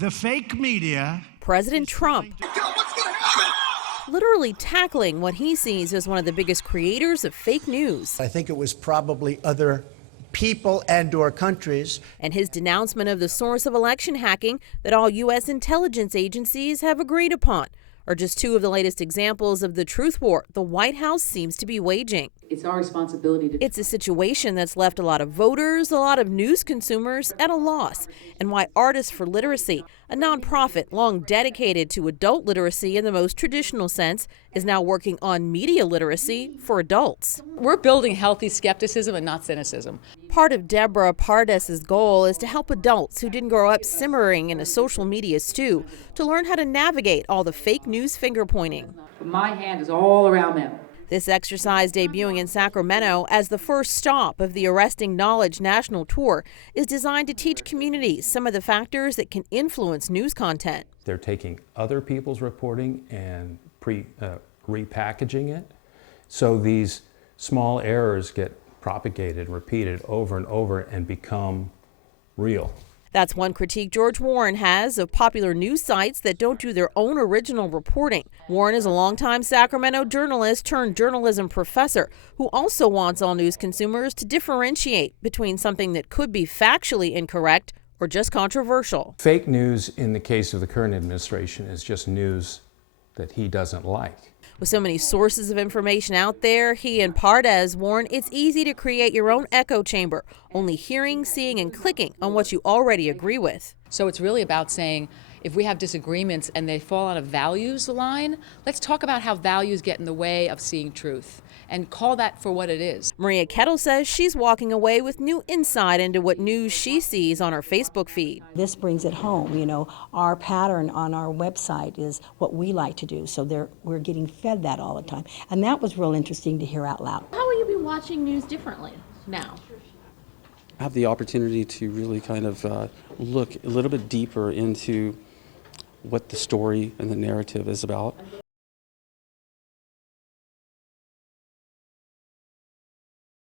The fake media. President Trump literally tackling what he sees as one of the biggest creators of fake news. I think it was probably other people and/or countries. And his denouncement of the source of election hacking that all U.S. intelligence agencies have agreed upon are just two of the latest examples of the truth war the White House seems to be waging. It's our responsibility to... It's a situation that's left a lot of voters, a lot of news consumers at a loss, and why Artists for Literacy, a nonprofit long dedicated to adult literacy in the most traditional sense, is now working on media literacy for adults. We're building healthy skepticism and not cynicism. Part of Deborah Pardes's goal is to help adults who didn't grow up simmering in a social media stew to learn how to navigate all the fake news finger pointing. My hand is all around them. This exercise, debuting in Sacramento as the first stop of the Arresting Knowledge National Tour, is designed to teach communities some of the factors that can influence news content. They're taking other people's reporting and repackaging it, so these small errors get propagated, repeated over and over, and become real. That's one critique George Warren has of popular news sites that don't do their own original reporting. Warren is a longtime Sacramento journalist turned journalism professor who also wants all news consumers to differentiate between something that could be factually incorrect or just controversial. Fake news in the case of the current administration is just news that he doesn't like. With so many sources of information out there, he and Pardes warn it's easy to create your own echo chamber, only hearing, seeing, and clicking on what you already agree with. So it's really about saying, if we have disagreements and they fall on a values line, let's talk about how values get in the way of seeing truth and call that for what it is. Maria Kettle says she's walking away with new insight into what news she sees on her Facebook feed. This brings it home. You know, our pattern on our website is what we like to do, so we're getting fed that all the time. And that was real interesting to hear out loud. How will you be watching news differently now? I have the opportunity to really kind of look a little bit deeper into what the story and the narrative is about.